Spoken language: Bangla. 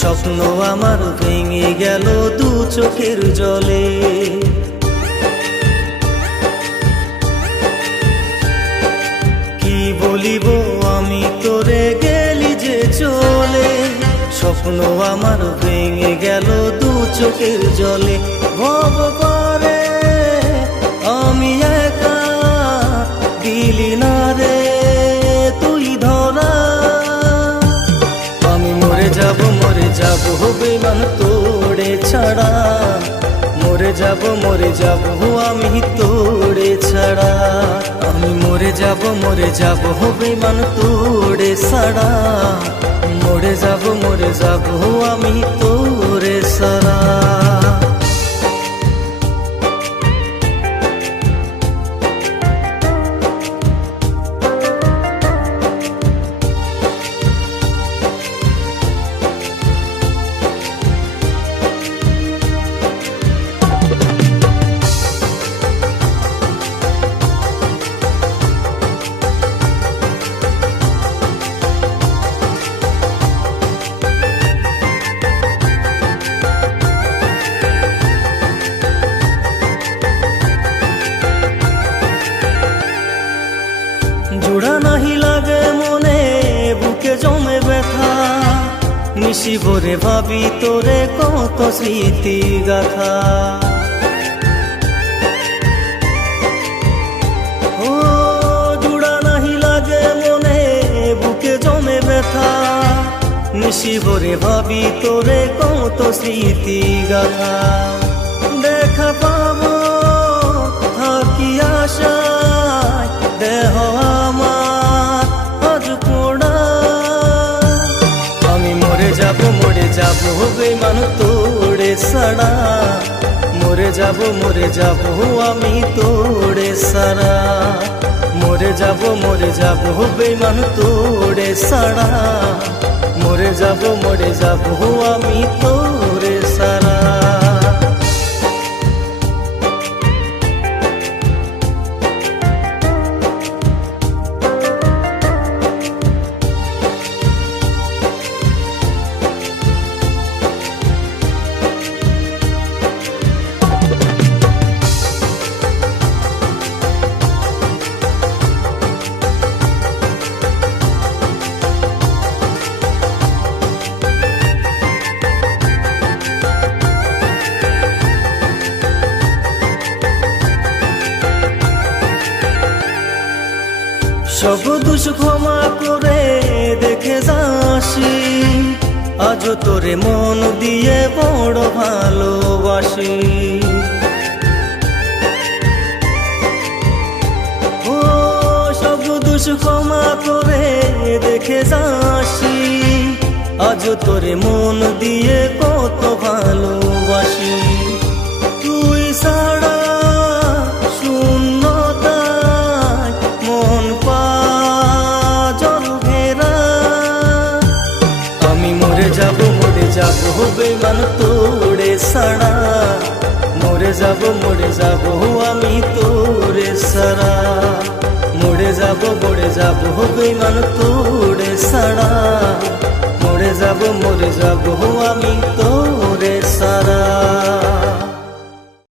স্বপ্ন আমার ভেঙে গেল দু চোখের জলে। কি বলিব আমি তোরে গেলি যে চলে, স্বপ্ন আমার ভেঙে গেল দু চোখের জলে। ভব পারে আমি একা দিলি না রে তুই ধরা, আমি মরে যাব বেঈমান তোরে ছাড়া, মরে যাব আমি তোরে ছাড়া, আমি মরে যাব বেঈমান তোরে ছাড়া, মরে যাব আমি তোরে ছাড়া। জোড়া নাহি লাগে মনে বুকে জমে ব্যথা, নিশি ভরে ভাবি তোরে কত স্মৃতি গাথা। ও জোড়া নাহি লাগে মনে বুকে জমে ব্যথা, নিশি ভরে ভাবি তোরে কত স্মৃতি গাথা। দেখা পাবো থাকি আশায় দেহ আমার আজ পোড়া, আমি মরে যাব বেঈমান তোরে ছাড়া, মরে যাব আমি তোরে ছাড়া, মরে যাব বেঈমান তোরে ছাড়া, মরে যাব আমি তোরে ছাড়া। সব দোষ ক্ষমা করে দেখে যাসি, আজ তোরে মন দিয়ে বড় ভালোবাসি। ও সব দোষ ক্ষমা করে দেখে যাসি, আজ তোরে মন দিয়ে কত ভালোবাসি। তুই ছাড়া শূন্যতায় মন পাজল ঘেরা, আমি মরে যাব বেঈমান তোরে ছাড়া, মরে যাব আমি তোরে ছাড়া, মরে যাব বেঈমান তোরে ছাড়া, মরে যাব আমি তোরে ছাড়া।